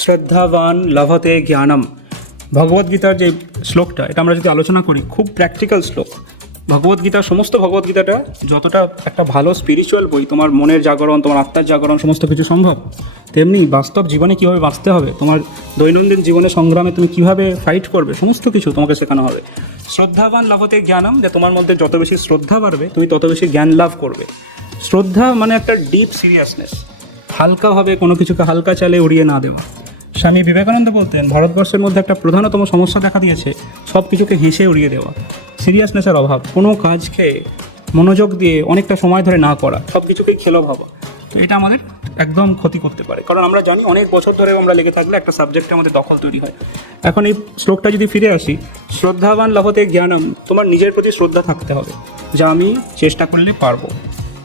শ্রদ্ধাবান লভতে জ্ঞানম। ভগবদ্গীতার যে শ্লোকটা, এটা আমরা যদি আলোচনা করি, খুব প্র্যাকটিক্যাল শ্লোক। ভগবদ্গীতার সমস্ত ভগবদ্গীতাটা যতটা একটা ভালো স্পিরিচুয়াল বই, তোমার মনের জাগরণ, তোমার আত্মার জাগরণ, সমস্ত কিছু সম্ভব, তেমনি বাস্তব জীবনে কীভাবে বাঁচতে হবে, তোমার দৈনন্দিন জীবনে সংগ্রামে তুমি কীভাবে ফাইট করবে, সমস্ত কিছু তোমাকে শেখানো হবে। শ্রদ্ধাবান লাভতে জ্ঞানম, যে তোমার মধ্যে যত বেশি শ্রদ্ধা বাড়বে, তুমি তত বেশি জ্ঞান লাভ করবে। শ্রদ্ধা মানে একটা ডিপ সিরিয়াসনেস হালকাভাবে কোনো কিছুকে হালকা চালে উড়িয়ে না দেওয়া। স্বামী বিবেকানন্দ বলতেন, ভারতবর্ষের মধ্যে একটা প্রধানতম সমস্যা দেখা দিয়েছে সব কিছুকে হেসে উড়িয়ে দেওয়া। সিরিয়াসনেসের অভাব। কোনো কাজকে মনোযোগ দিয়ে অনেকটা সময় ধরে না করা সব কিছুকেই খেলো ভাবা। তো এটা আমাদের একদম ক্ষতি করতে পারে। কারণ আমরা জানি অনেক বছর ধরে আমরা লেগে থাকলে একটা সাবজেক্টে আমাদের দখল তৈরি হয়। এখন এই শ্লোকটা যদি ফিরে আসি, শ্রদ্ধাবান লাভতে জ্ঞানম, তোমার নিজের প্রতি শ্রদ্ধা থাকতে হবে, যা আমি চেষ্টা করলে পারব।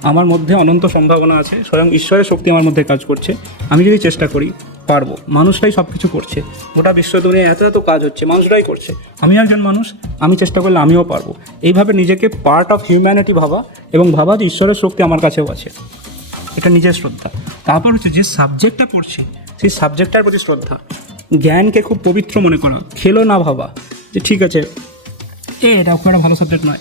আমার মধ্যে অনন্ত সম্ভাবনা আছে, স্বয়ং ঈশ্বরের শক্তি আমার মধ্যে কাজ করছে। আমি যদি চেষ্টা করি, পারব। মানুষরাই সব কিছু করছে। গোটা বিশ্ব দুনিয়ায় এত এত কাজ হচ্ছে, মানুষরাই করছে। আমি একজন মানুষ, আমি চেষ্টা করলে আমিও পারব। এইভাবে নিজেকে পার্ট অফ হিউম্যানিটি ভাবা এবং ভাবা যে ঈশ্বরের শক্তি আমার কাছেও আছে। এটা নিজের শ্রদ্ধা। তারপর হচ্ছে যে সাবজেক্টটা পড়ছি, সেই সাবজেক্টটার প্রতি শ্রদ্ধা। জ্ঞানকে খুব পবিত্র মনে করা। খেলো না ভাবা। যে ঠিক আছে, এ এটা খুব একটা ভালো সাবজেক্ট নয়।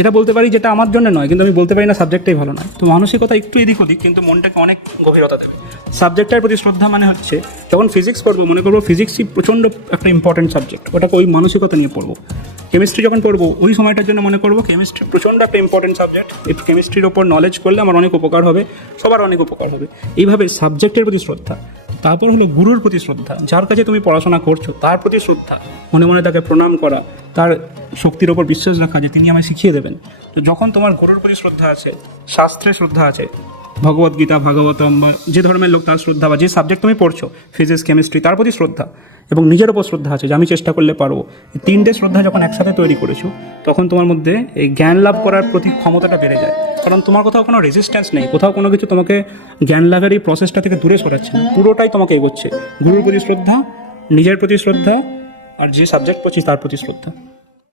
এটা বলতে পারি যেটা আমার জন্য নয়, কিন্তু আমি বলতে পারি না সাবজেক্টটাই ভালো নয়। তো মানসিকতা একটু এদিক ওদিক, কিন্তু মনটাকে অনেক গভীরতা দেবে। সাবজেক্টটার প্রতি শ্রদ্ধা মানে হচ্ছে, যখন ফিজিক্স পড়ব, মনে করব ফিজিক্সই প্রচণ্ড একটা ইম্পর্টেন্ট সাবজেক্ট ওটাকে ওই মানসিকতা নিয়ে পড়ব। কেমিস্ট্রি যখন পড়ব, ওই সময়টার জন্য মনে করব কেমিস্ট্রি প্রচণ্ড একটা ইম্পর্টেন্ট সাবজেক্ট এই কেমিস্ট্রির ওপর নলেজ করলে আমার অনেক উপকার হবে, সবার অনেক উপকার হবে। এইভাবে সাবজেক্টের প্রতি শ্রদ্ধা। তারপর হলো গুরুর প্রতি শ্রদ্ধা। যার কাছে তুমি পড়াশোনা করছ, তার প্রতি শ্রদ্ধা। মনে মনে তাকে প্রণাম করা, তার শক্তির ওপর বিশ্বাস রাখা যে তিনি আমায় শিখিয়ে দেবেন। তো যখন তোমার গুরুর প্রতি শ্রদ্ধা আছে, শাস্ত্রে শ্রদ্ধা আছে ভগবদ্গীতা ভাগবতম, বা যে ধর্মের লোক তার শ্রদ্ধা, বা যে সাবজেক্ট তুমি পড়ছো ফিজিক্স কেমিস্ট্রি তার প্রতি শ্রদ্ধা এবং নিজের ওপর শ্রদ্ধা আছে যে আমি চেষ্টা করলে পারব। তিনটে শ্রদ্ধা যখন একসাথে তৈরি করেছ, তখন তোমার মধ্যে এই জ্ঞান লাভ করার প্রতি ক্ষমতাটা বেড়ে যায়। কারণ তোমার কোথাও কোনো রেজিস্ট্যান্স নেই, কোথাও কোনো কিছু তোমাকে জ্ঞান লাভের এই প্রসেসটা থেকে দূরে সরাচ্ছে না। পুরোটাই তোমাকে এগোচ্ছে। গুরুর প্রতি শ্রদ্ধা, নিজের প্রতি শ্রদ্ধা, আর যে সাবজেক্ট পড়ছি তার প্রতি শ্রদ্ধা।